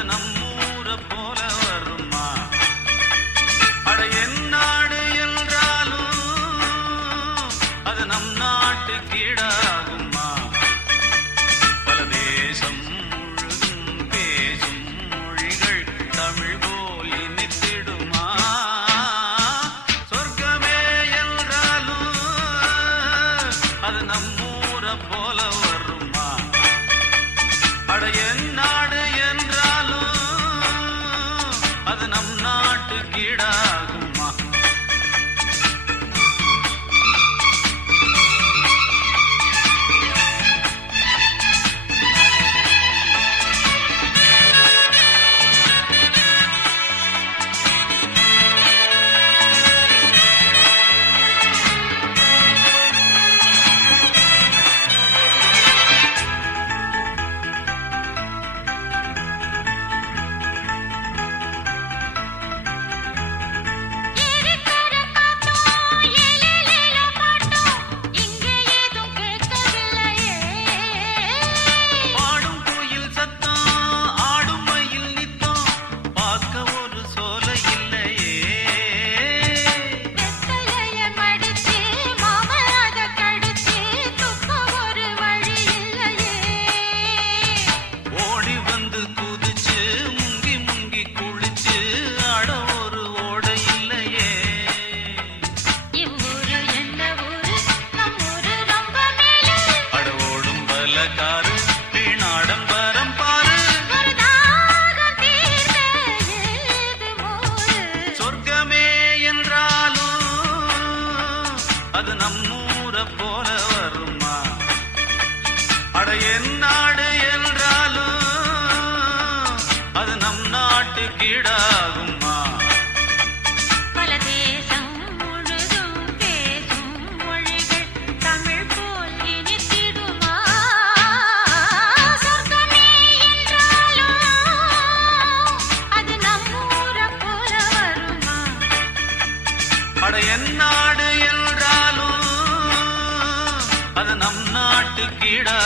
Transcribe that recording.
அது நம்மூர போல வருமா? அட என் நாடு என்றாலும் அது நம் நாட்டு கீழாகுமா? பல தேசம் முழுதும் பேசும் மொழிகள் தமிழ் போல் இனித்திடுமா? சொர்க்கமே என்றாலும் அது நம்மூர போல வருமா? அட என் நாடு என்றாலும் அது நம் நாட்டு கீழாகுமா? அது நம்மூர போல வருமா? அட என் நாடு என்றாலும் அது நம் நாட்டு கீழாகுமா? பல தேசம் முழுதும் பேசும் மொழிகள் தமிழ் போல் இனித்திடுமா? சொர்க்கமே என்றாலும் அது நம்மூர போல வருமா? அட என் நாடு என்றாலும் அது நம் நாட்டு கீழா